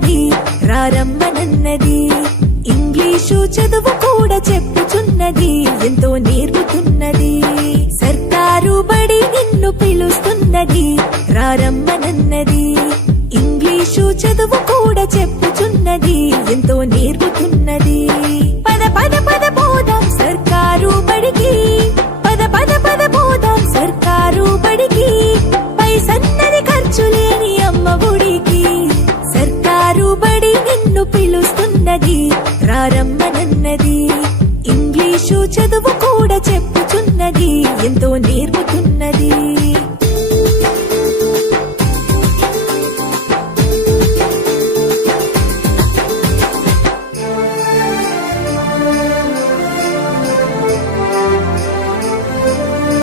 చెప్పుచున్నది రారమ్మనన్నది. ఇంగ్లీషు చదువు కూడా చెప్పుచున్నది ఎంతో నేర్పుతున్నది. సర్కారు బడి నిన్ను పిలుస్తున్నది రారమ్మనన్నది. ఇంగ్లీషు చదువు కూడా చెప్పుచున్నది ఎంతో నేర్పుతున్నది. పద పద పద పోదాం సర్కారు బడికి, పద పద పద పోదాం సర్కారు బడికి. పైసన్నది ఖర్చు లేని అమ్మ ఒడికి. సర్కారు బడి నిన్ను పిలుస్తున్నది రారమ్మనన్నది. ఇంగ్లీషు చదువు కూడా చెప్పుచున్నది ఎంతో నేర్పుతున్నది.